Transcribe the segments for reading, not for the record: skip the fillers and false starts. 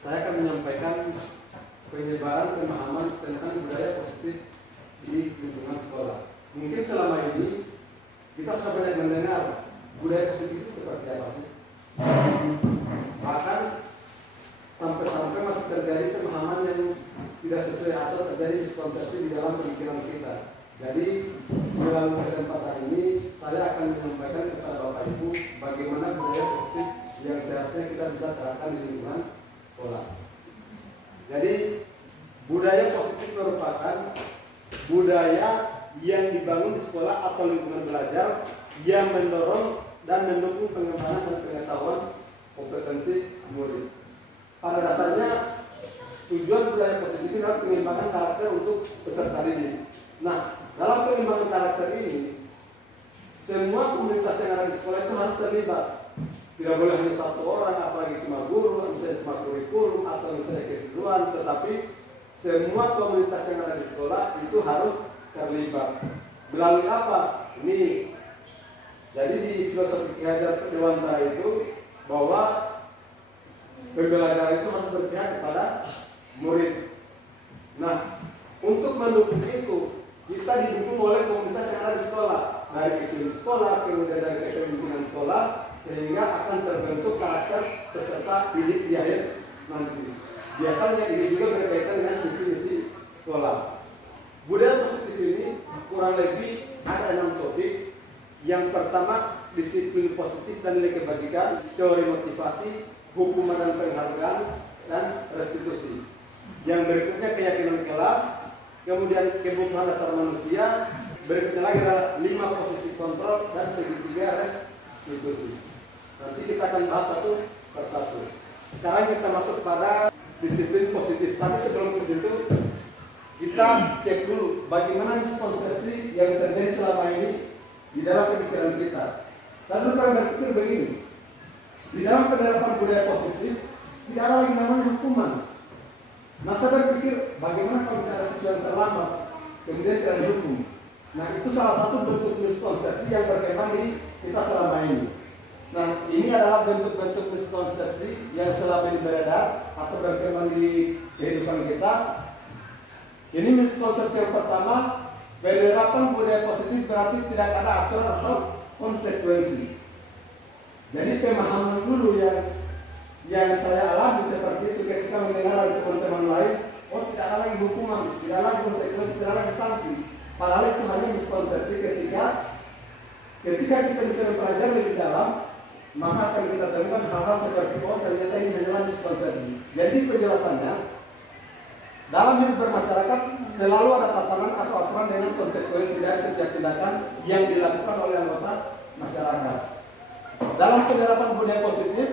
saya akan menyampaikan penyebaran pemahaman tentang budaya positif di lingkungan sekolah. Mungkin selama ini kita sudah banyak mendengar budaya positif itu seperti apa sih? Bahkan sampai-sampai masih terjadi pemahaman yang tidak sesuai atau terjadi miskonsepsi di dalam pemikiran kita. Jadi melalui kesempatan ini saya akan menyampaikan kepada Bapak Ibu bagaimana budaya positif yang seharusnya kita bisa terapkan di lingkungan sekolah. Jadi budaya positif merupakan budaya yang dibangun di sekolah atau lingkungan belajar yang mendorong dan mendukung pengembangan dan pengetahuan kompetensi murid. Pada dasarnya tujuan budaya positif ini adalah pengembangan karakter untuk peserta didik. Nah, dalam pengembangan karakter ini semua komunitas yang ada di sekolah itu harus terlibat. Tidak boleh hanya satu orang, apalagi cuma guru, misalnya cuma kurikulum atau misalnya kesiswaan, tetapi semua komunitas yang ada di sekolah itu harus terlibat. Melalui apa? Ini jadi di filosofi Ki Hajar Dewantara itu bahwa pembelajaran itu harus berpihak kepada murid. Nah, untuk mendukung itu kita didukung oleh komunitas yang ada di sekolah, dari kecil sekolah, kemudian dari kepemimpinan sekolah, sehingga akan terbentuk karakter peserta didik di akhir nanti. Biasanya ini juga berkaitan dengan visi-misi sekolah. Budaya positif ini kurang lebih ada 6 topik. Yang pertama, disiplin positif dan nilai kebajikan, teori motivasi, hukuman dan penghargaan, dan restitusi. Yang berikutnya keyakinan kelas, kemudian kebutuhan dasar manusia, berikutnya lagi adalah 5 posisi kontrol dan segitiga restitusi. Nanti kita akan bahas satu persatu. Sekarang kita masuk pada disiplin positif. Tapi sebelum ke situ, kita cek dulu bagaimana miskonsepsi yang terjadi selama ini di dalam pemikiran kita. Saya dulu pernah berpikir begini, di dalam penerapan budaya positif tidak ada lagi namanya hukuman. Nah, saya berpikir bagaimana kalau ada siswa yang terlambat kemudian tidak dihukum. Nah, itu salah satu bentuk miskonsepsi yang berkembang di kita selama ini. Nah, ini adalah bentuk-bentuk miskonsepsi yang selama ini beredar atau berkembang di kehidupan kita. Ini miskonsepsi yang pertama, penerapan budaya positif berarti tidak ada aturan atau konsekuensi. Jadi pemahaman dulu yang saya alami seperti itu ketika mendengar dari teman-teman lain, oh tidak ada lagi hukuman, tidak ada lagi konsekuensi, tidak ada lagi sanksi. Padahal itu hanya miskonsepsi ketika kita bisa mempelajari lebih dalam, maka akan kita temukan hal-hal seperti oh ternyata ini hanyalah miskonsepsi. Jadi penjelasannya, dalam hidup bermasyarakat selalu ada tatanan atau aturan dengan konsekuensi dari setiap tindakan yang dilakukan oleh anggota masyarakat. Dalam penerapan budaya positif,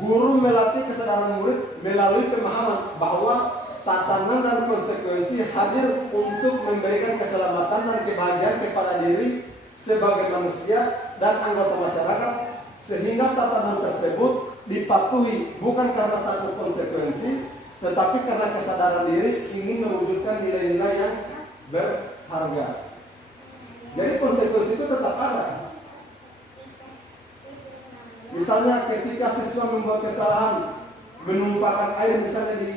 guru melatih kesadaran murid melalui pemahaman bahwa tatanan dan konsekuensi hadir untuk memberikan keselamatan dan kebahagiaan kepada diri sebagai manusia dan anggota masyarakat, sehingga tatanan tersebut dipatuhi bukan karena takut konsekuensi, tetapi karena kesadaran diri ingin mewujudkan nilai-nilai yang berharga. Jadi konsekuensi itu tetap ada. Misalnya ketika siswa membuat kesalahan, menumpahkan air misalnya di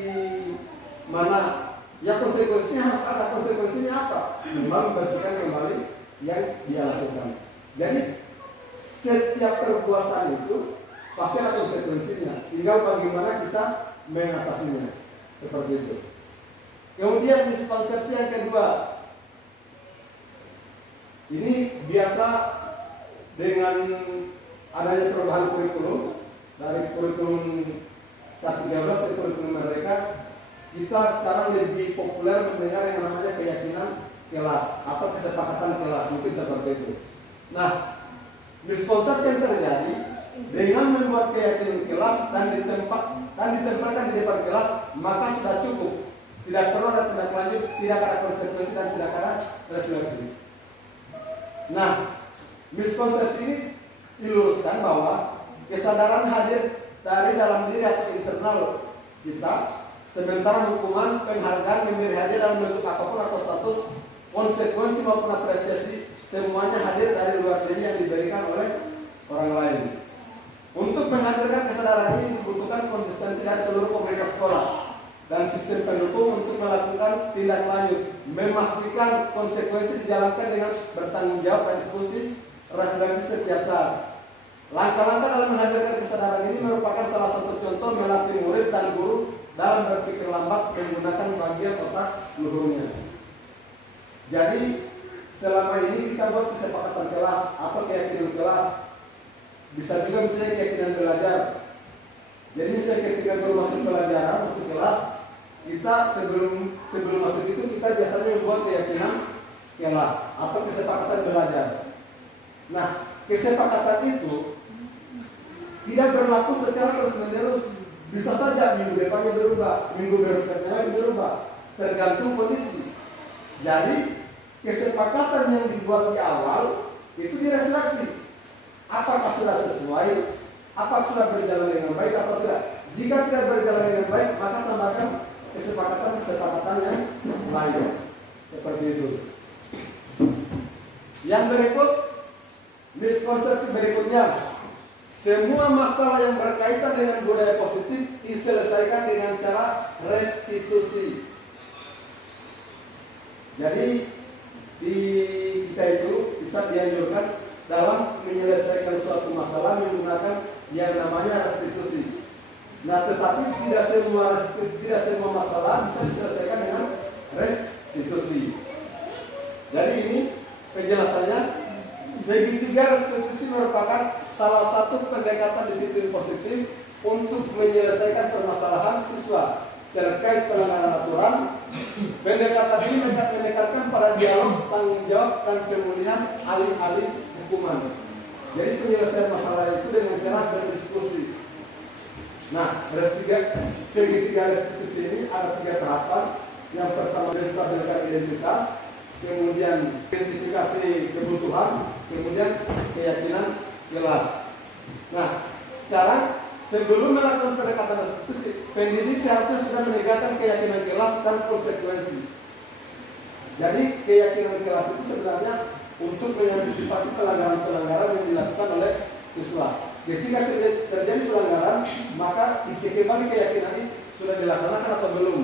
mana, ya konsekuensinya harus ada. Konsekuensinya apa? Membersihkan kembali yang dia lakukan. Jadi setiap perbuatan itu pasti ada konsekuensinya. Tinggal bagaimana kita mengatasinya. Seperti itu. Kemudian miskonsepsi yang kedua, ini biasa dengan adanya perubahan kurikulum dari kurikulum K13 ke kurikulum Merdeka, kita sekarang lebih populer mendengar yang namanya keyakinan kelas atau kesepakatan kelas, mungkin seperti itu. Nah, miskonsepsi yang terjadi dengan membuat keyakinan kelas dan ditempatkan di depan kelas, maka sudah cukup. Tidak perlu ada tindak lanjut, tidak ada konsekuensi dan tidak ada refleksi. Nah, miskonsepsi ini diluruskan bahwa kesadaran hadir dari dalam diri atau internal kita, sementara hukuman, penghargaan, memberi hadiah dalam bentuk apapun atau status, konsekuensi maupun apresiasi semuanya hadir dari luar diri yang diberikan oleh orang lain. Untuk menghadirkan kesadaran ini dibutuhkan konsistensi dari seluruh komunitas sekolah dan sistem pendukung untuk melakukan tindak lanjut, memastikan konsekuensi dijalankan dengan bertanggung jawab dan diskusi refleksi setiap saat. Langkah-langkah dalam menghadirkan kesadaran ini merupakan salah satu contoh melatih murid dan guru dalam berpikir lambat menggunakan bagian otak luhurnya. Jadi selama ini kita buat kesepakatan kelas atau keyakinan kelas, bisa juga misalnya keyakinan belajar. Jadi misalnya ketika guru masuk pelajaran, masuk kelas, kita sebelum masuk itu kita biasanya membuat keyakinan kelas atau kesepakatan belajar. Nah, kesepakatan itu tidak berlaku secara terus-menerus. Bisa saja minggu depannya berubah, minggu berikutnya berubah, tergantung kondisi. Jadi kesepakatan yang dibuat di awal itu direfleksi. Apakah sudah sesuai? Apakah sudah berjalan dengan baik atau tidak? Jika tidak berjalan dengan baik, maka tambahkan kesepakatan yang lain. Seperti itu. Yang berikut, miskonsepsi berikutnya. Semua masalah yang berkaitan dengan budaya positif diselesaikan dengan cara restitusi. Jadi di kita itu bisa dianjurkan dalam menyelesaikan suatu masalah menggunakan yang namanya restitusi. Nah, tetapi tidak semua masalah bisa diselesaikan dengan restitusi. Jadi ini penjelasannya. Segitiga restitusi merupakan salah satu pendekatan disiplin positif untuk menyelesaikan permasalahan siswa terkait pelanggaran aturan. Pendekatan ini mendekatkan pada dialog, tanggung jawab, dan pemulihan alih-alih hukuman. Jadi penyelesaian masalah itu dengan cara berdiskusi. Nah, segitiga restitusi ini ada 3 tahapan. Yang pertama menentukan identitas, kemudian identifikasi kebutuhan, kemudian keyakinan jelas. Nah, sekarang sebelum melakukan pendekatan restitusi, pendidik seharusnya sudah menegakkan keyakinan jelas dan konsekuensi. Jadi keyakinan jelas itu sebenarnya untuk mengantisipasi pelanggaran-pelanggaran yang dilakukan oleh siswa. Ketika terjadi pelanggaran, maka dicek kembali keyakinan ini sudah dilaksanakan atau belum.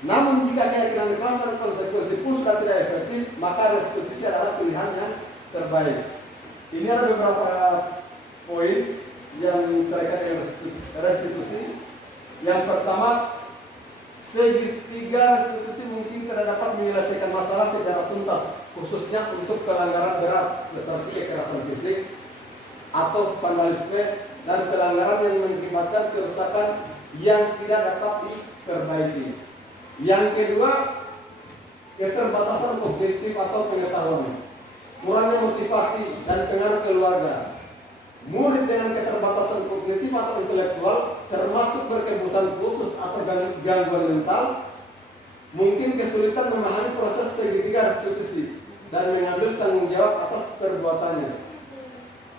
Namun jika keyakinan kelas dan konsekuensi pun sudah tidak efektif, maka restitusi adalah pilihan yang terbaik. Ini ada beberapa poin yang terkait dengan restitusi. Yang pertama, segitiga restitusi mungkin tidak dapat menyelesaikan masalah secara tuntas, khususnya untuk pelanggaran berat seperti kekerasan fisik atau vandalisme dan pelanggaran yang mengakibatkan kerusakan yang tidak dapat diperbaiki. Yang kedua, keterbatasan objektif atau pengetahuan, kurangnya motivasi dan pengaruh keluarga. Murid dengan keterbatasan kognitif atau intelektual, termasuk berkebutuhan khusus atau gangguan mental, mungkin kesulitan memahami proses segitiga restitusi dan mengambil tanggung jawab atas perbuatannya.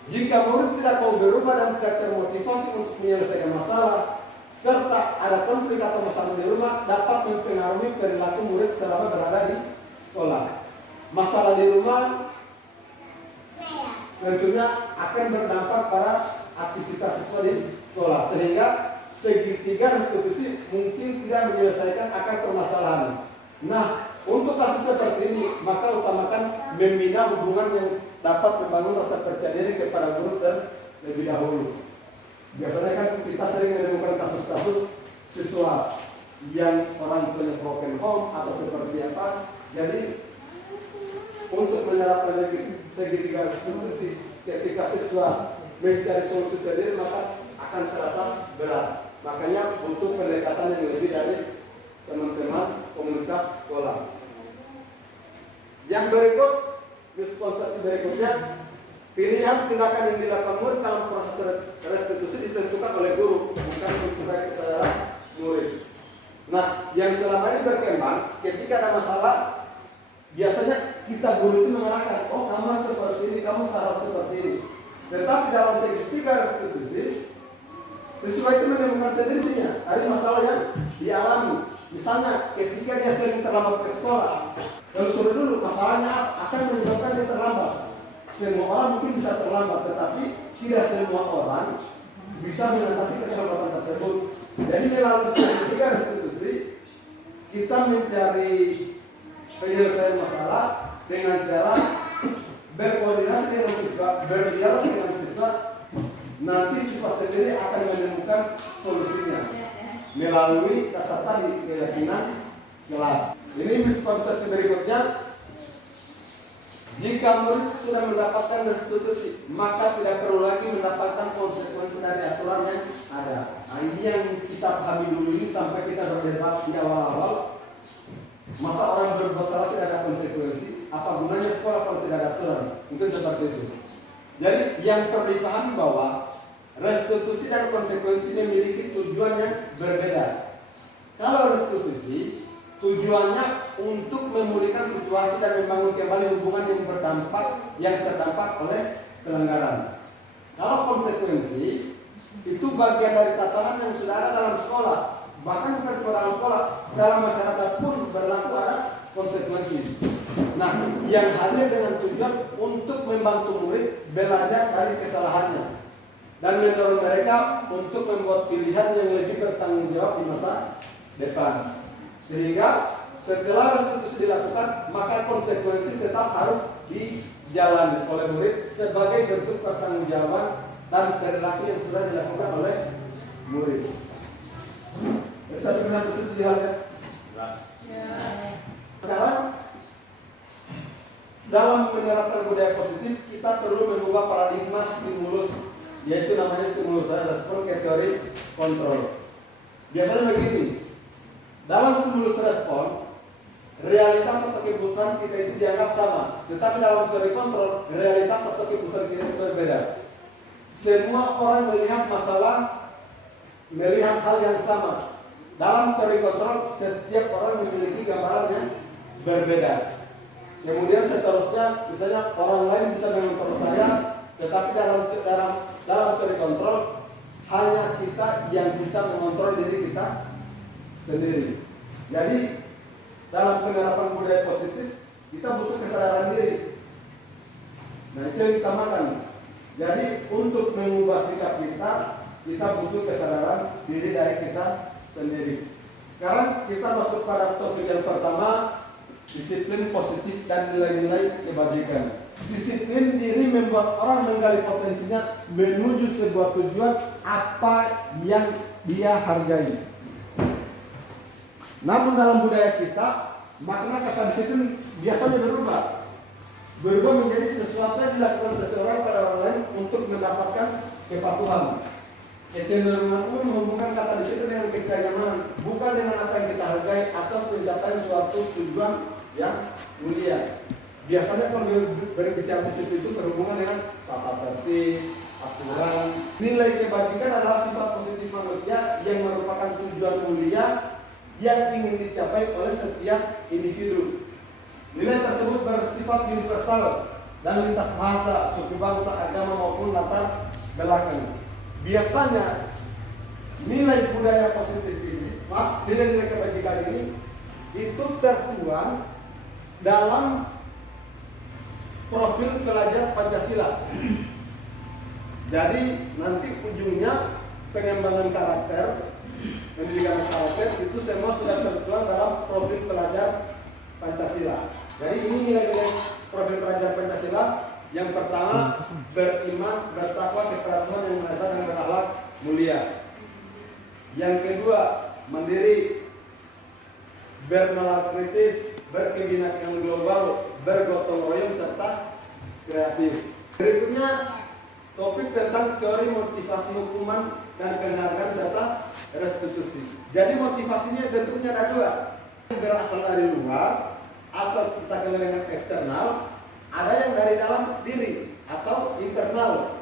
Jika murid tidak mau berubah dan tidak termotivasi untuk menyelesaikan masalah, serta ada konflik atau masalah di rumah, dapat mempengaruhi perilaku murid selama berada di sekolah. Masalah di rumah tentunya akan berdampak pada aktivitas siswa di sekolah, sehingga segitiga restitusi mungkin tidak menyelesaikan akar permasalahan. Nah, untuk kasus seperti ini, maka utamakan membina hubungan yang dapat membangun rasa percaya diri kepada guru dan lebih dahulu. Biasanya kan kita sering menemukan kasus-kasus siswa yang orang punya broken home atau seperti apa. Jadi untuk menerapkan segitiga restitusi ketika siswa mencari solusi sendiri, maka akan terasa berat. Makanya butuh pendekatan yang lebih dari teman-teman komunitas sekolah. Yang berikut, miskonsepsi berikutnya, pilihan tindakan yang dilakukan murid dalam proses restitusi ditentukan oleh guru, bukan menentukan kesadaran murid. Nah, yang selama ini berkembang, ketika ada masalah, biasanya kita guru itu mengarahkan, oh kamu seperti ini, kamu harus seperti ini. Tetapi dalam segitiga restitusi, siswa itu menemukan sendirinya dari masalah yang dialami. Misalnya, ketika dia sering terlambat ke sekolah, telusuri dulu masalahnya akan menyebabkan dia terlambat. Semua orang mungkin bisa terlambat, tetapi tidak semua orang bisa mengatasi kesempatan tersebut. Jadi melalui tiga restitusi kita mencari penyelesaian masalah dengan cara berkoordinasi dengan siswa, berdialog dengan siswa. Nanti siswa sendiri akan menemukan solusinya melalui dasar tadi keyakinan kelas. Ini miskonsepsi berikutnya. Jika murid sudah mendapatkan restitusi, maka tidak perlu lagi mendapatkan konsekuensi dari aturan yang ada. Nah, ini yang kita pahami dulu ini sampai kita berdebat di awal-awal. Masa orang berbuat salah tidak ada konsekuensi? Apa gunanya sekolah kalau tidak ada aturan? Mungkin seperti itu. Jadi yang perlu dipahami bahwa restitusi dan konsekuensi memiliki tujuan yang berbeda. Kalau restitusi tujuannya untuk memulihkan situasi dan membangun kembali hubungan yang terdampak oleh pelanggaran. Kalau konsekuensi itu bagian dari tatanan yang sudah ada dalam sekolah, bahkan bukan cuma dalam sekolah, dalam masyarakat pun berlaku ada konsekuensi. Nah, yang hadir dengan tujuan untuk membantu murid belajar dari kesalahannya dan mendorong mereka untuk membuat pilihan yang lebih bertanggung jawab di masa depan. Sehingga setelah restitusi dilakukan, maka konsekuensi tetap harus dijalani oleh murid sebagai bentuk pertanggungjawaban dan perilaku yang sudah dilakukan oleh murid. Satu persatu jelas ya? Sekarang dalam menerapkan budaya positif, kita perlu mengubah paradigma stimulus, yaitu namanya stimulus respon ke teori kontrol. Biasanya begini. Dalam stimulus respon, realitas atau kebutuhan kita itu dianggap sama. Tetapi dalam teori kontrol, realitas atau kebutuhan kita itu berbeda. Semua orang melihat masalah, melihat hal yang sama. Dalam teori kontrol, setiap orang memiliki gambaran yang berbeda. Kemudian seterusnya, misalnya orang lain bisa mengontrol saya, tetapi dalam teori kontrol, hanya kita yang bisa mengontrol diri kita sendiri. Jadi dalam penerapan budaya positif kita butuh kesadaran diri. Nah, itu yang utamakan. Jadi untuk mengubah sikap kita butuh kesadaran diri dari kita sendiri. Sekarang kita masuk pada topik yang pertama, disiplin positif dan nilai-nilai kebajikan. Disiplin diri membuat orang menggali potensinya menuju sebuah tujuan apa yang dia hargai. Namun dalam budaya kita, makna kata disiplin biasanya berubah menjadi sesuatu yang dilakukan seseorang pada orang lain untuk mendapatkan kepatuhan. Kecenderungan umum menghubungkan kata disiplin dengan kenyamanan, bukan dengan apa yang kita hargai atau pencapaian suatu tujuan yang mulia. Biasanya kalau berbicara disiplin itu berhubungan dengan tata tertib, aturan. Nilai kebajikan adalah sifat positif manusia yang merupakan tujuan mulia yang ingin dicapai oleh setiap individu. Nilai tersebut bersifat universal dan lintas bahasa, suku bangsa, agama maupun latar belakang. Biasanya nilai budaya positif ini, nilai-nilai kebajikan ini itu tertuang dalam profil pelajar Pancasila. Jadi nanti ujungnya pengembangan karakter, pendidikan karakter itu semua sudah tertuang dalam profil pelajar Pancasila. Jadi ini nilai-nilai profil pelajar Pancasila. Yang pertama, beriman, bertakwa kepada Tuhan yang Maha Esa dan berakhlak mulia. Yang kedua, mandiri, bernalar kritis, berkebinekaan global, bergotong royong serta kreatif. Berikutnya, topik tentang teori motivasi hukuman dan penghargaan serta restitusi. Jadi motivasinya bentuknya ada dua, yang berasal dari luar atau kita kenal dengan eksternal, ada yang dari dalam diri atau internal.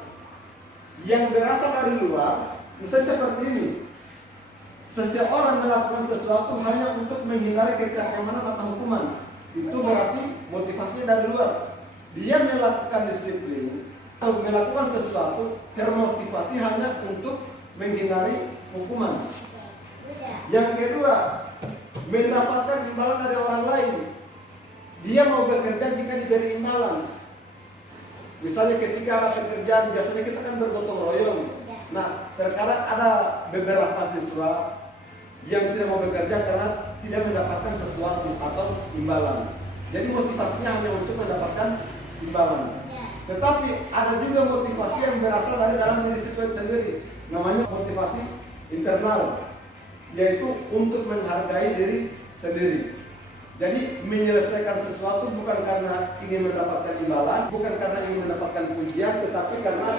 Yang berasal dari luar, misalnya seperti ini, seseorang melakukan sesuatu hanya untuk menghindari keamanan atau hukuman, itu berarti motivasinya dari luar. Dia melakukan disiplin atau melakukan sesuatu termotivasi hanya untuk menghindari hukuman. Yang kedua, mendapatkan imbalan dari orang lain. Dia mau bekerja jika diberi imbalan. Misalnya ketika ada pekerjaan, biasanya kita kan bergotong royong. Nah, terkadang ada beberapa siswa yang tidak mau bekerja karena tidak mendapatkan sesuatu atau imbalan. Jadi motivasinya hanya untuk mendapatkan imbalan. Tetapi ada juga motivasi yang berasal dari dalam diri siswa sendiri. Namanya motivasi internal, yaitu untuk menghargai diri sendiri. Jadi menyelesaikan sesuatu bukan karena ingin mendapatkan imbalan, bukan karena ingin mendapatkan pujian, tetapi karena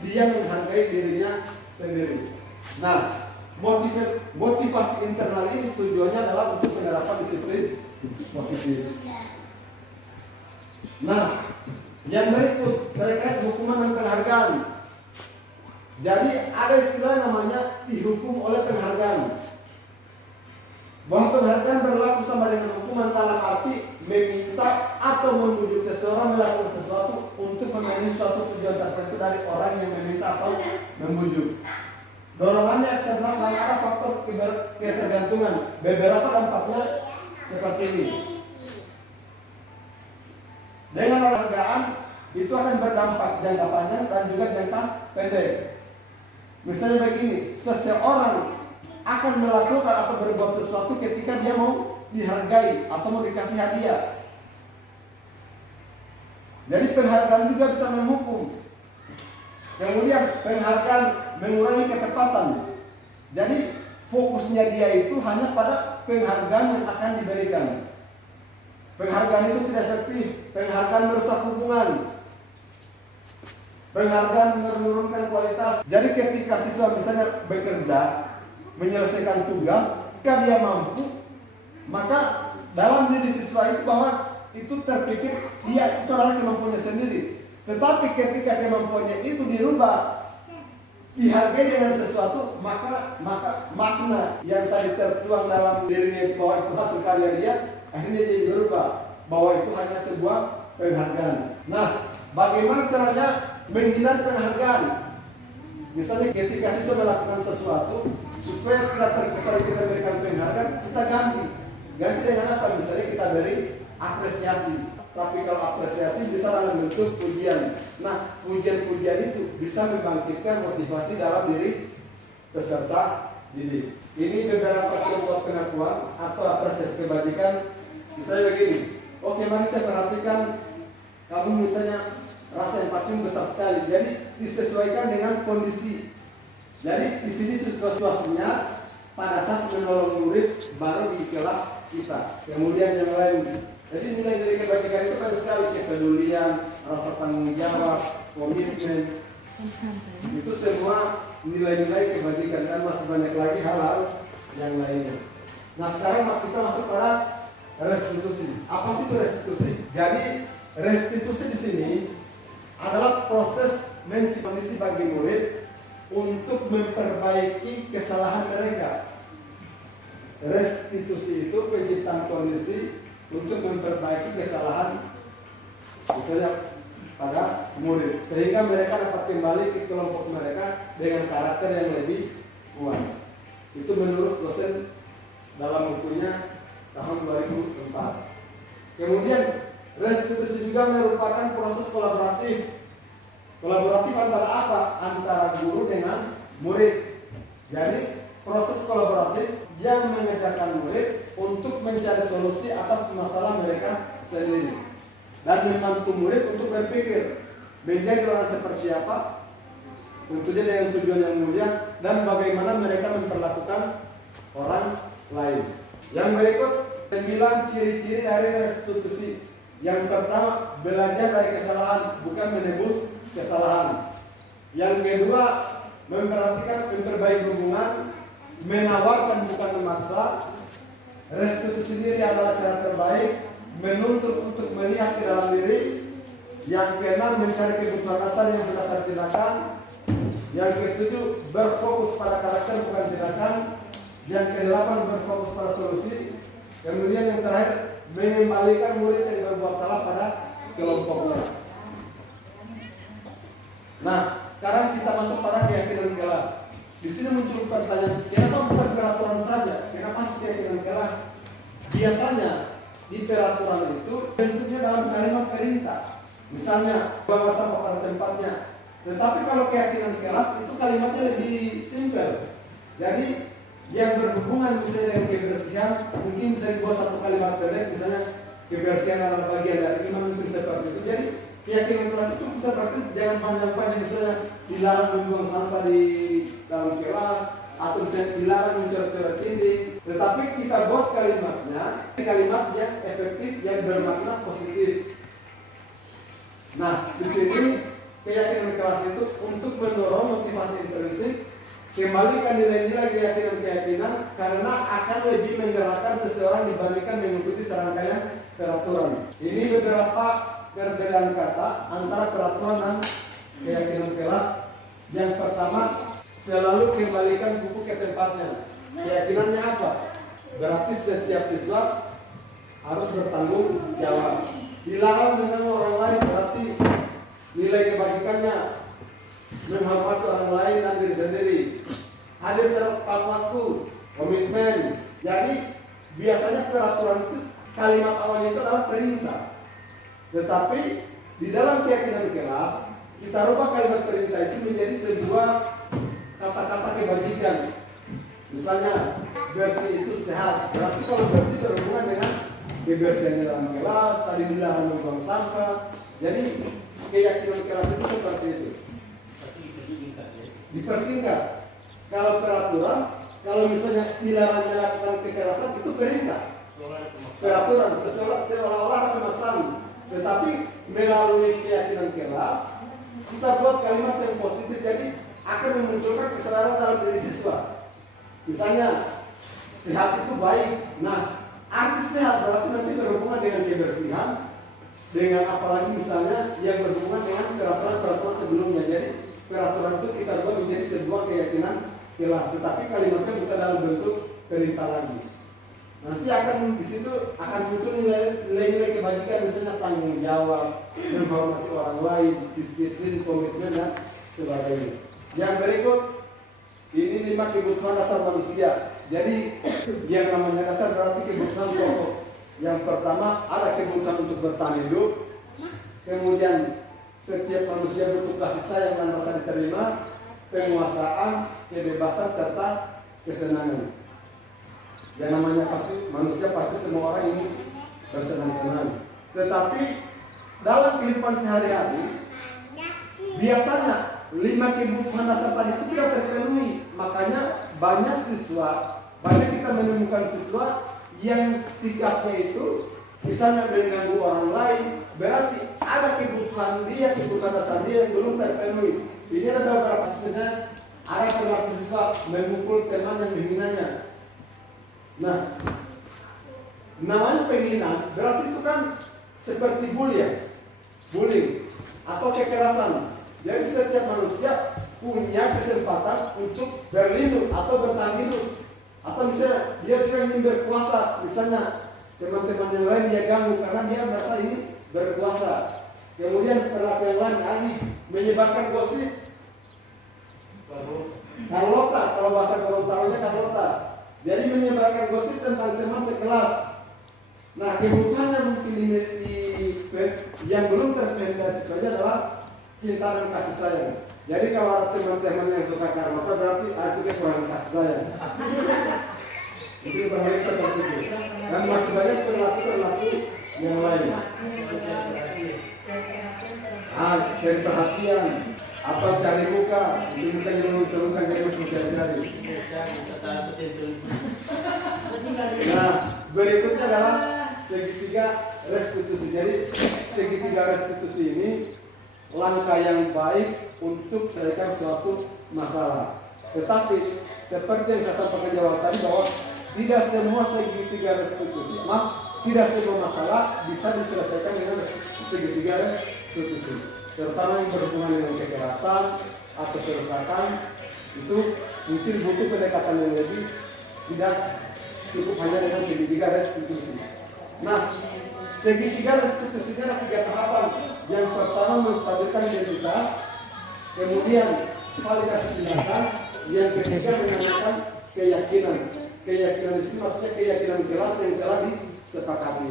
dia menghargai dirinya sendiri. Nah, motivasi internal ini tujuannya adalah untuk penerapan disiplin positif. Nah, yang berikut terkait hukuman dan penghargaan. Jadi ada istilah namanya dihukum oleh penghargaan. Bahwa penghargaan berlaku sama dengan hukuman dalam arti meminta atau membujuk seseorang melakukan sesuatu untuk memenuhi suatu tujuan tertentu dari orang yang meminta atau membujuk. Dorongannya eksternal dan ada faktor ketergantungan. Beberapa dampaknya seperti ini. Dengan penghargaan itu akan berdampak jangka panjang dan juga jangka pendek. Misalnya begini, seseorang akan melakukan atau berbuat sesuatu ketika dia mau dihargai atau mau dikasih hadiah. Jadi penghargaan juga bisa menghukum. Kemudian penghargaan mengurangi ketepatan. Jadi fokusnya dia itu hanya pada penghargaan yang akan diberikan. Penghargaan itu tidak efektif. Penghargaan merusak hubungan. Penghargaan menurunkan kualitas. Jadi ketika siswa misalnya bekerja, menyelesaikan tugas, jika dia mampu, maka dalam diri siswa itu bahwa itu terpikir dia itu adalah kemampuannya sendiri. Tetapi ketika kemampuannya itu dirubah, dihargai dengan sesuatu, maka makna yang tadi tertuang dalam dirinya itu bahwa itu hasil karya dia, akhirnya jadi berubah bahwa itu hanya sebuah penghargaan. Nah, bagaimana caranya menghindari penghargaan? Misalnya ketika siswa melakukan sesuatu, supaya tidak terkesan kita berikan penghargaan, kita ganti dengan apa? Misalnya kita beri apresiasi. Tapi kalau apresiasi bisa dalam bentuk pujian. Nah, pujian-pujian itu bisa membangkitkan motivasi dalam diri peserta didik. Ini beberapa contoh pengakuan atau apresiasi kebajikan. Misalnya begini, oke, mari saya perhatikan kamu misalnya rasa empatimu besar sekali. Jadi disesuaikan dengan kondisi. Jadi di sini situasinya pada saat menolong murid baru di kelas kita. Kemudian yang lain. Jadi nilai dari kebajikan itu banyak sekali, kepedulian, rasa tanggung jawab, komitmen. Itu semua nilai-nilai kebajikan, dan masih banyak lagi hal-hal yang lainnya. Nah, sekarang kita masuk pada restitusi. Apa sih itu restitusi? Jadi restitusi di sini adalah proses menciptakan kondisi bagi murid untuk memperbaiki kesalahan mereka. Restitusi itu penciptaan kondisi untuk memperbaiki kesalahan misalnya pada murid, sehingga mereka dapat kembali ke kelompok mereka dengan karakter yang lebih kuat. Itu menurut dosen dalam bukunya tahun 2004. Kemudian restitusi juga merupakan proses kolaboratif. Kolaboratif antara apa? Antara guru dengan murid. Jadi proses kolaboratif yang mengajarkan murid untuk mencari solusi atas masalah mereka sendiri dan membantu murid untuk berpikir menjadi orang seperti apa, tentunya dengan tujuan yang mulia, dan bagaimana mereka memperlakukan orang lain. Yang berikut 9 ciri-ciri dari restitusi. Yang pertama, belajar dari kesalahan, bukan menebus kesalahan. Yang kedua, memperbaiki hubungan, menawarkan bukan memaksa. Restitusi diri adalah cara terbaik, menuntut untuk melihat ke dalam diri. Yang keenam, mencari kebutuhan dasar yang berdasar tindakan. Yang ketujuh, berfokus pada karakter bukan tindakan. Yang kedelapan, berfokus pada solusi. Kemudian yang terakhir, mengembalikan murid yang berbuat salah pada kelompoknya. Nah, sekarang kita masuk pada keyakinan kelas. Di sini muncul pertanyaan, kenapa bukan peraturan saja? Kenapa harus keyakinan kelas? Biasanya di peraturan itu bentuknya dalam kalimat perintah. Misalnya bawa sampah pada tempatnya. Tetapi kalau keyakinan kelas itu kalimatnya lebih simpel. Jadi yang berhubungan misalnya dengan kebersihan mungkin bisa dibuat satu kalimat pendek, misalnya kebersihan adalah bagian dari iman, mungkin seperti itu. Jadi keyakinan kelas itu seperti jangan panjang-panjang, misalnya dilarang membuang sampah di dalam kelas atau misalnya dilarang mencoret-coret dinding. Tetapi kita buat kalimatnya kalimat yang efektif, yang bermakna positif. Nah, di sini keyakinan kelas itu untuk mendorong motivasi intrinsik, kembalikan nilai-nilai keyakinan karena akan lebih menggerakkan seseorang dibandingkan mengikuti serangkaian peraturan. Ini beberapa perbedaan kata antara peraturan dan keyakinan kelas. Yang pertama, selalu kembalikan buku ke tempatnya. Keyakinannya apa? Berarti setiap siswa harus bertanggung jawab. Dilarang dengan orang lain, berarti nilai kebajikannya menghormati orang lain dan diri sendiri. Hadir tepat waktu, komitmen. Jadi biasanya peraturan itu kalimat awalnya itu adalah perintah. Tetapi di dalam keyakinan kelas kita rubah kalimat perintah itu menjadi sebuah kata-kata kebajikan. Misalnya bersih itu sehat. Berarti kalau bersih berhubungan dengan kebersihan dalam kelas, tadi dilarang membuang sampah. Jadi keyakinan kelas itu seperti itu. Dipersingkat. Kalau peraturan, kalau misalnya dilarang melakukan kekerasan itu perintah. Peraturan seolah-olah ada pemaksaan. Tetapi melalui keyakinan kelas kita buat kalimat yang positif, jadi akan memunculkan kesadaran dalam diri siswa. Misalnya sehat itu baik. Nah, arti sehat berarti nanti berhubungan dengan kebersihan, dengan apalagi misalnya yang berhubungan dengan peraturan-peraturan sebelumnya. Jadi peraturan itu kita buat menjadi sebuah keyakinan kelas, tetapi kalimatnya bukan dalam bentuk perintah lagi. Nanti akan di situ akan muncul nilai-nilai kebajikan, misalnya tanggung jawab, menghormati orang lain, disiplin, komitmen dan sebagainya. Yang berikut ini 5 kebutuhan dasar manusia. Jadi yang namanya dasar berarti kebutuhan pokok. Yang pertama ada kebutuhan untuk bertahan hidup. Kemudian setiap manusia butuh kasih sayang dan rasa diterima, penguasaan, kebebasan serta kesenangan. Yang namanya pasti manusia pasti semua orang ini bersenang-senang. Tetapi dalam kehidupan sehari-hari biasanya 5 kebutuhan dasar tadi itu tidak terpenuhi. Makanya banyak kita menemukan siswa yang sikapnya itu misalnya mengganggu orang lain, berarti ada kebutuhan dasar dia yang belum terpenuhi. Ini ada beberapa misalnya ada perilaku siswa memukul teman yang menghinanya. Nah, namanya penghinaan berarti itu kan seperti bullying atau kekerasan. Jadi setiap manusia punya kesempatan untuk berlindung atau bertahan hidup. Atau misalnya dia juga ingin berkuasa, misalnya teman-teman yang lain dia ganggu karena dia merasa ini berkuasa. Kemudian perilaku yang lain lagi menyebarkan gosip. Karlota, kalau bahasa Gorontalo-nya Karlota. Jadi menyebarkan gosip tentang teman sekelas. Nah, kebutuhan yang mungkin yang belum terpenuhi siswanya adalah cinta dan kasih sayang. Jadi kalau ada teman-teman yang suka karlota berarti artinya kurang kasih sayang. Mungkin bermain seperti itu. Dan masih banyak perilaku yang lain. Cari perhatian atau cari muka, itu bukan yang menurunkan dia masih mencari-cari. Nah, berikutnya adalah segitiga restitusi. Jadi segitiga restitusi ini langkah yang baik untuk menyelesaikan suatu masalah. Tetapi seperti yang saya sampaikan di awal tadi bahwa tidak semua segitiga restitusi, tidak semua masalah bisa diselesaikan dengan segitiga restitusi. Terutama yang berhubungan dengan kekerasan atau kerusakan, itu mungkin butuh pendekatan yang lebih, tidak cukup hanya dengan segitiga restitusi. Nah, segitiga restitusinya ada 3 tahapan. Yang pertama menstabilkan identitas, kemudian validasi tindakan, yang ketiga menanyakan keyakinan. Keyakinan itu maksudnya keyakinan kelas yang telah disepakati.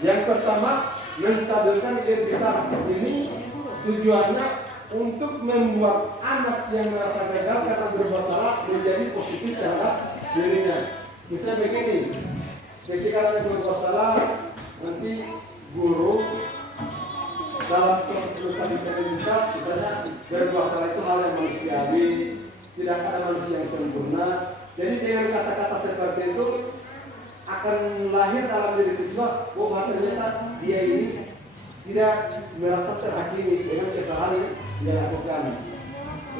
Yang pertama menstabilkan identitas. Ini tujuannya untuk membuat anak yang merasa gagal karena berbuat salah menjadi positif terhadap dirinya. Misalnya begini, ketika ada berbuat salah, nanti guru dalam proses identitas, misalnya berbuat salah itu hal yang manusiawi, tidak ada manusia yang sempurna. Jadi dengan kata-kata seperti itu akan lahir dalam diri siswa bahwa ternyata dia ini tidak merasa terhakimi dengan kesalahan yang dia lakukan.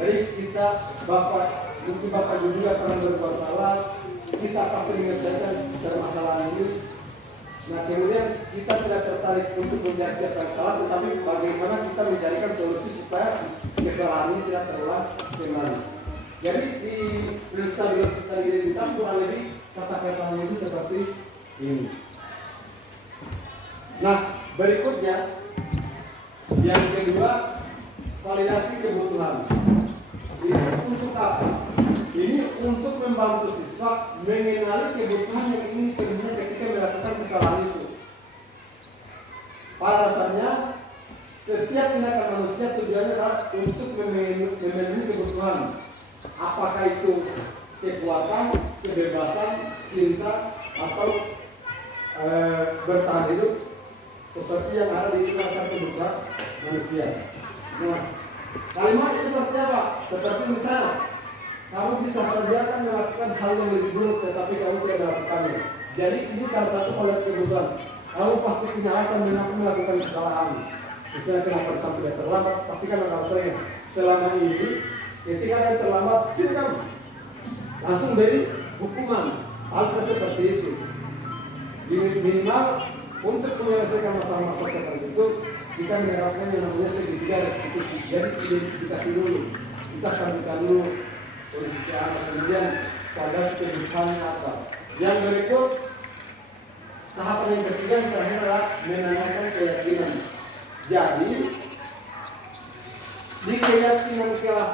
Jadi kita mungkin bapak juga pernah berbuat salah, kita pasti menyelesaikan permasalahan ini. Nah kemudian kita tidak tertarik untuk mencari siapa yang salah, tetapi bagaimana kita mencarikan solusi supaya kesalahan ini tidak terulang kembali. Jadi di stabilitas identitas kurang lebih kata-katanya itu seperti ini. Nah berikutnya yang kedua, validasi kebutuhan. Ini untuk apa? Ini untuk membantu siswa mengenali kebutuhan yang ingin dipenuhi ketika melakukan kesalahan itu. Pada dasarnya, setiap tindakan manusia tujuannya adalah untuk memenuhi kebutuhan. Apakah itu kekuatan, kebebasan, cinta, atau bertahan hidup, seperti yang ada di dasar kebutuhan manusia. Nah, kalimat seperti apa? Seperti misalnya, kamu bisa saja kan melakukan hal yang lebih buruk, tetapi kamu tidak melakukannya. Jadi ini salah satu validasi kebutuhan. Kamu pasti punya alasan mengapa melakukan kesalahan. Misalnya kenapa sampai tidak terlambat, pastikan ada alasannya. Selama ini, ketika yang terlambat, sini kamu langsung beri hukuman. Hal seperti itu. Minimal untuk menyelesaikan masalah-masalah seperti itu, kita menerapkan yang namanya segitiga restitusi. Jadi identifikasi dulu, kita sampaikan dulu kondisi anak, kemudian pada kebutuhannya apa. Yang berikut, tahapan yang ketiga yang terakhir adalah menanyakan keyakinan. Jadi di keyakinan kelas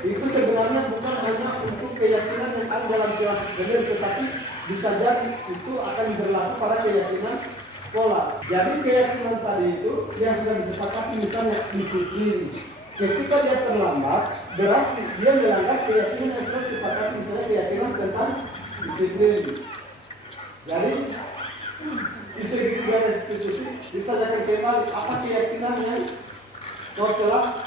itu sebenarnya bukan hanya untuk keyakinan yang ada dalam kelas sendiri, tetapi bisa jadi itu akan berlaku pada keyakinan sekolah. Jadi keyakinan tadi itu yang sudah disepakati, misalnya disiplin. Ketika dia terlambat, berarti dia melanggar keyakinan yang sudah disepakati, misalnya keyakinan tentang disiplin. Jadi di segitiga restitusi ditanyakan kembali apa keyakinan yang kau telah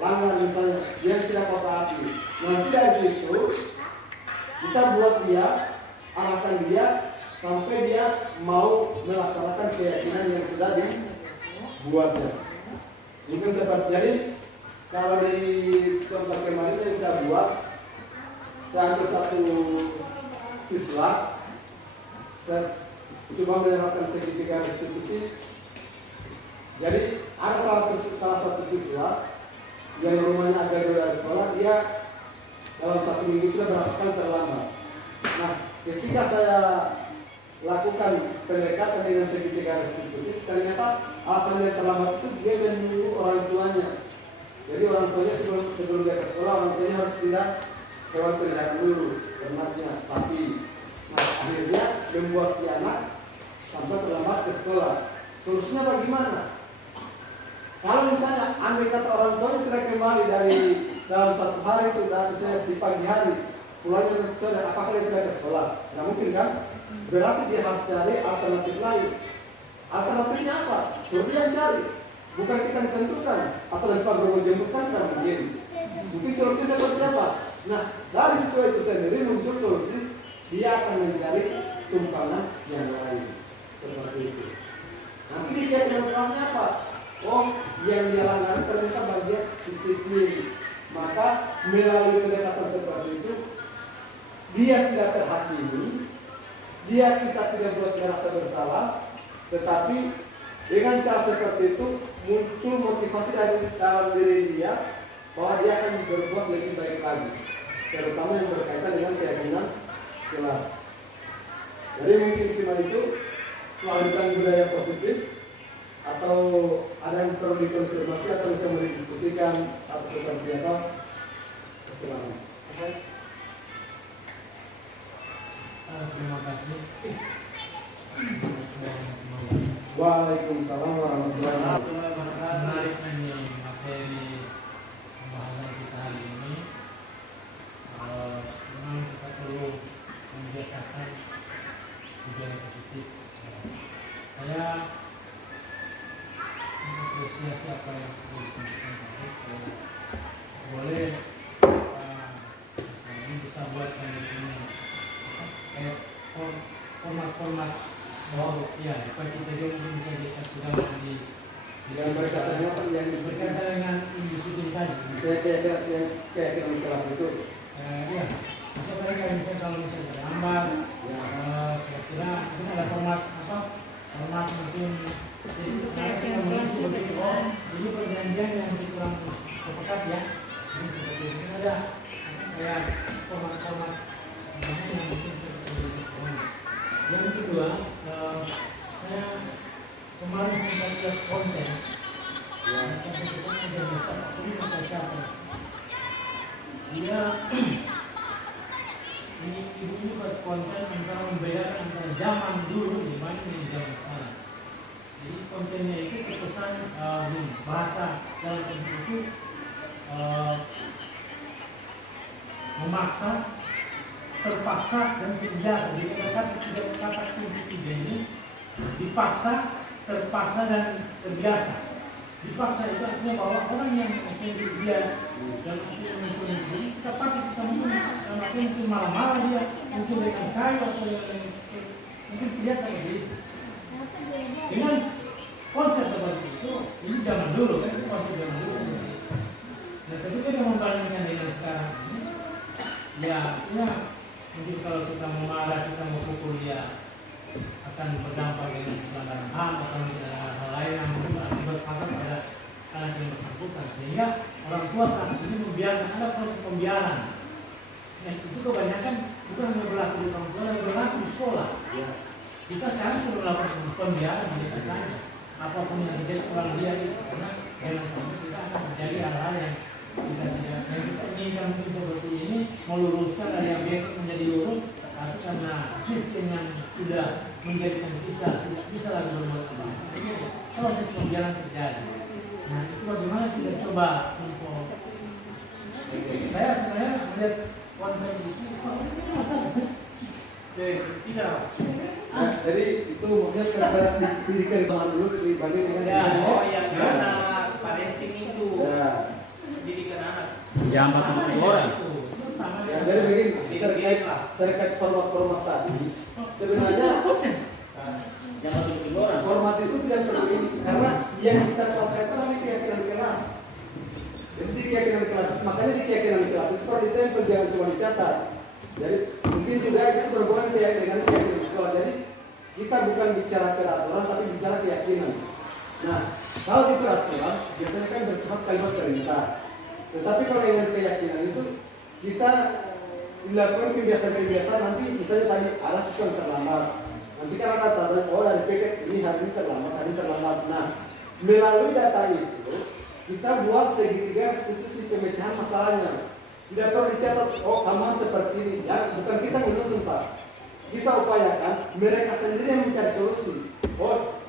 langgar, misalnya yang tidak kau taati. Nanti dari situ kita buat dia, arahkan dia sampai dia mau melaksanakan keyakinan yang sudah dibuatnya. Mungkin seperti jadi kalau di contoh kemarin yang saya buat, saya ambil satu siswa, saya coba menerapkan segitiga restitusi. Jadi ada salah satu siswa yang rumahnya agak jauh dari sekolah, dia dalam 1 minggu sudah berapa kali terlambat. Nah, ketika saya lakukan pendekatan dengan segitiga restitusi, ternyata alasan yang terlambat itu dia menunggu orang tuanya. Jadi orang tuanya sebelum dia ke sekolah, orang tuanya harus pindah hewan peliharaan dulu, ternaknya sapi. Nah, akhirnya membuat si anak sampai terlambat ke sekolah. Solusinya bagaimana? Kalau misalnya andai kata orang tuanya tidak kembali dari dalam 1 hari itu, dan saya di pagi hari pulangnya sore, apakah dia tidak ke sekolah? Nggak mungkin kan? Berarti dia harus cari alternatif lain. Alternatifnya apa? Suruh dia cari, bukan kita tentukan. Atau dari Pak Guru menjemputkan kan mungkin. Mungkin solusi seperti apa? Nah, dari siswa itu sendiri muncul solusi, dia akan mencari tumpangan yang lain. Seperti itu. Nanti di keyakinan kelasnya apa? Oh, yang dia langgar ternyata bagian disiplin. Maka melalui pendekatan seperti itu, dia tidak terhakimi, kita tidak buat merasa bersalah, tetapi dengan cara seperti itu muncul motivasi dari dalam diri dia bahwa dia akan berbuat lebih baik lagi, terutama yang berkaitan dengan keyakinan kelas. Jadi mungkin cuma itu, kelanjutan budaya positif, atau ada yang perlu dikonfirmasi atau bisa mendiskusikan atau seperti apa? Silakan. Terima kasih. Waalaikumsalam warahmatullahi wabarakatuh. Menarik ini materi pembahasan kita hari ini. Memang kita perlu membiasakan budaya positif. Saya mengapresiasi apa yang disampaikan tadi. Boleh ini bisa buat ini kayak format ya, supaya kita juga mungkin bisa dikasih di Yang berkaitannya apa yang berkaitan dengan industri tadi. Saya kayak di kelas itu. Ya, misalnya kayak misalnya kalau misalnya gambar, kira-kira mungkin ada format mungkin kita mengisi seperti ini perjanjian yang kurang tepat ya. Ini seperti ini ada kayak format yang mungkin yang kedua, saya kemarin sempat lihat konten yang dia ini buat konten antara membedakan antara zaman dulu dibanding zaman sekarang. Jadi kontennya itu terkesan bahasa dalam konten itu memaksa, terpaksa dan terbiasa. Jadi kata kunci ini dipaksa, terpaksa dan terbiasa. Dipaksa itu artinya bahwa orang yang dia dalam arti kita pakai kita mungkin malam-malam dia mungkin dengan kayu atau mungkin biasa begitu. Dengan konsep seperti itu, ini zaman dulu kan, konsep zaman dulu. Nah, ketika dia membandingkan dengan sekarang ini, ya mungkin kalau kita mau marah, kita mau pukul dia akan berdampak dengan pelanggaran HAM atau hal lain yang mungkin berakibat fatal pada anak yang bersangkutan. Sehingga orang tua saat ini membiarkan ada proses pembiaran. Dan itu kebanyakan bukan hanya berlaku di orang tua, tapi berlaku di sekolah. Kita sekarang sudah melakukan pembiaran di sana. Apapun yang terjadi orang dia itu, karena jangan sampai kita akan terjadi hal-hal yang kita tidak. Yang kita inginkan mungkin seperti ini meluruskan dari yang biasa menjadi lurus. Tapi karena sistem yang sudah menjadikan kita tidak bisa lagi berbuat apa-apa, ini proses pembiaran terjadi. Nah, itu bagaimana kita coba saya sebenarnya melihat konten itu ini masalah tidak. Nah, jadi itu maksudnya karena pendidikan zaman dulu dibanding dengan anak Palestina itu pendidikan anak. Jangan pakai orang. Ya, jadi begini terkait format tadi sebenarnya format itu tidak perlu ini karena yang kita pakai itu adalah keyakinan kelas. Jadi keyakinan kelas, makanya di keyakinan kelas itu kalau ditempel jangan cuma dicatat. Jadi mungkin juga itu berhubungan dengan keyakinan sekolah. Jadi kita bukan bicara peraturan tapi bicara keyakinan. Nah, kalau di peraturan biasanya kan bersifat kalimat perintah. Tetapi kalau dengan keyakinan itu kita dilakukan pembiasaan nanti misalnya tadi ada siswa yang terlambat. Nanti kan ada tanda dari paket ini hari ini terlambat. Nah, melalui data itu kita buat segitiga institusi pemecahan masalahnya. Tidak perlu dicatat, kamu seperti ini. Ya, bukan kita menuntut Pak. Kita upayakan mereka sendiri yang mencari solusi.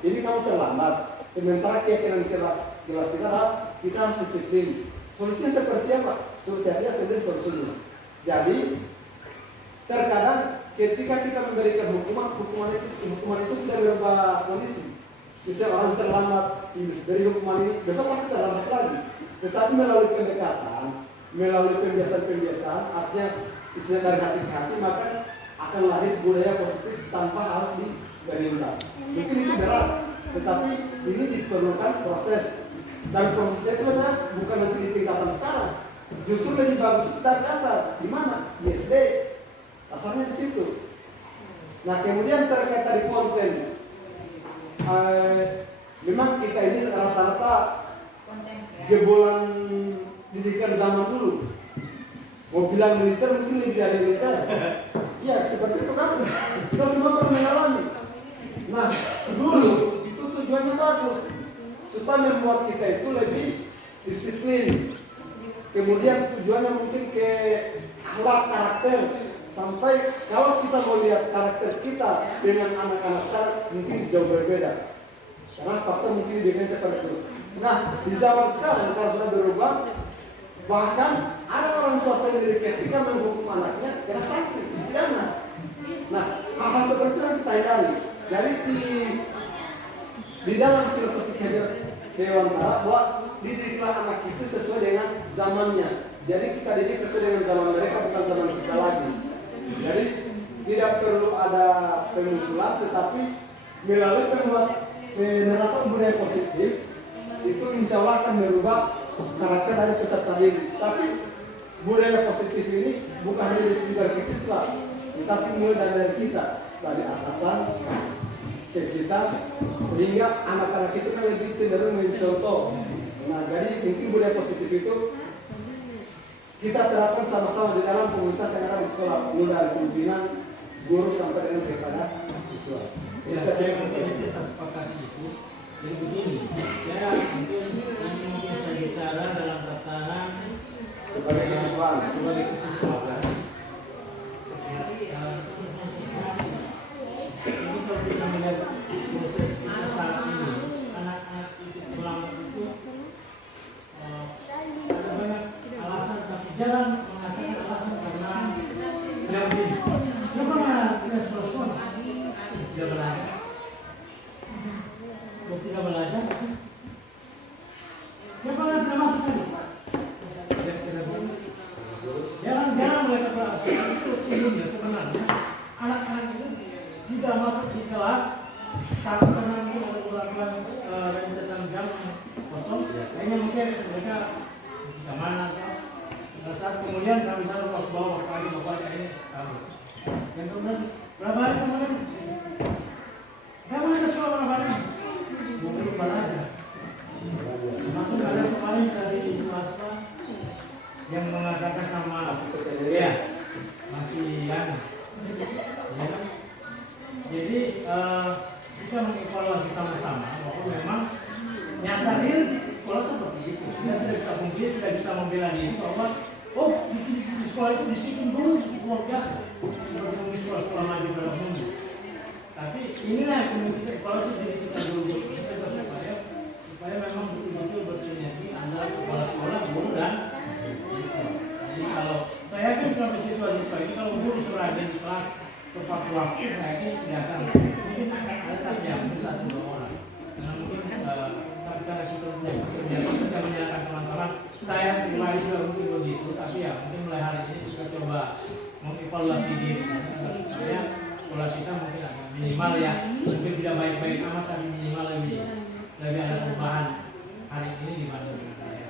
Ini kamu terlambat. Sementara keyakinan kelas kita harus disiplin. Solusinya seperti apa? Solusinya sendiri solusinya. Jadi terkadang ketika kita memberikan hukuman itu tidak berubah kondisi. Misalnya orang terlambat, dari hukuman ini besok pasti terlambat lagi. Tetapi melalui pendekatan, melalui pembiasaan, artinya istilah dari hati ke hati, maka akan lahir budaya positif tanpa harus diperintah. Mungkin itu berat, tetapi ini diperlukan proses. Dan prosesnya itu sebenarnya bukan nanti di tingkatan sekarang. Justru lebih bagus kita dasar. Di mana? Di SD. Dasarnya di situ. Nah, kemudian terkait dari konten. Memang kita ini rata-rata jebolan pendidikan zaman dulu. Mau bilang militer mungkin lebih dari militer. Iya, seperti itu kan. Kita semua pernah mengalami. Nah, dulu itu tujuannya bagus. Supaya membuat kita itu lebih disiplin. Kemudian tujuannya mungkin ke akhlak karakter. Sampai kalau kita mau lihat karakter kita dengan anak-anak sekarang mungkin jauh berbeda. Karena faktor mungkin dibikin seperti itu. Nah, di zaman sekarang kalau sudah berubah, bahkan ada orang tua sendiri ketika menghukum anaknya kena sanksi, pidana. Nah, hal seperti itu yang kita hindari. Jadi di dalam filosofi Dewantara bahwa didiklah anak itu sesuai dengan zamannya. Jadi kita didik sesuai dengan zaman mereka, bukan zaman kita lagi. Jadi tidak perlu ada pemukulan, tetapi melalui penerapan budaya positif itu insya Allah akan merubah karakter dari peserta didik. Tapi budaya positif ini bukan hanya dari siswa, tetapi mulai dari kita, dari atasan ke kita, sehingga anak-anak itu kan lebih cenderung mencontoh. Nah, jadi mungkin budaya positif itu kita terapkan sama-sama di dalam komunitas yang ada di sekolah, mulai dari pimpinan, guru sampai dengan kepada siswa. Ya, saya sepakat itu. Jadi begini, saya mungkin saya bicara dalam tatanan Sebagai kesiswaan. Ini kalau kita melihat proses kita saat ini, anak-anak itu ulama itu ada banyak alasan, tapi jangan mengatakan alasan karena tidak begini. Kenapa tidak sekolah? Tidak belajar. Tidak belajar. Kenapa tidak masuk tadi? Jangan mereka berasal sesungguhnya sebenarnya anak-anak itu tidak masuk di kelas saat nanti ada ulangan dan tentang jam kosong. Kayaknya mungkin mereka di kamar atau saat kemudian kami selalu bawa bapak ini tahu. Dan kemudian berapa hari kemudian? Berapa hari sekolah berapa hari? Belum ada. Maksud ada kemarin dari swasta yang mengatakan sama ya masih yang ya. Jadi kita mengevaluasi sama-sama bahwa memang nyata sekolah seperti itu. Kita tidak bisa mungkin tidak bisa membela diri bahwa di sekolah itu disiplin guru luar biasa seperti di sekolah-sekolah maju pada umumnya. Tapi inilah yang kemudian kita evaluasi diri kita dulu kita supaya memang betul-betul bersinergi antara kepala sekolah, guru dan siswa. Jadi kalau saya yakin kalau siswa-siswa ini kalau guru suruh rajin di kelas tepat waktu, saya yakin tidak akan mungkin akan ada tapi yang satu dua orang. Nah mungkin karena kita menyatakan teman-teman, saya pribadi juga mungkin begitu, tapi ya mungkin mulai hari ini kita coba mengevaluasi diri supaya sekolah kita mungkin agak minimal ya, mungkin tidak baik-baik amat tapi minimal lebih ada perubahan hari ini dibanding saya.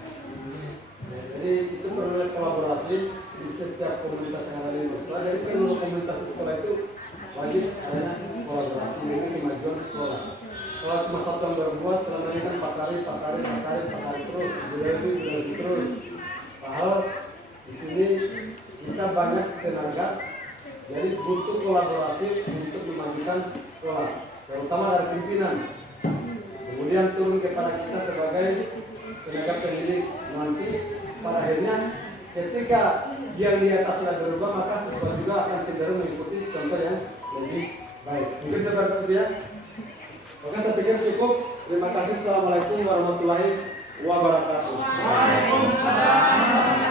Jadi itu perlu kolaborasi di setiap komunitas yang ada di sekolah. Jadi seluruh komunitas di sekolah itu wajib ada kolaborasi ini kemajuan sekolah. Kalau cuma satu yang berbuat selama ini kan pasari terus, terus. Padahal di sini kita banyak tenaga, jadi butuh kolaborasi untuk memajukan sekolah, terutama dari pimpinan. Kemudian turun kepada kita sebagai tenaga pendidik. Nanti pada akhirnya ketika yang di atas sudah berubah, maka siswa juga akan cenderung mengikuti contoh yang lebih baik. Mungkin seperti itu ya. Maka saya pikir cukup. Terima kasih. Assalamualaikum warahmatullahi wabarakatuh. Waalaikumsalam.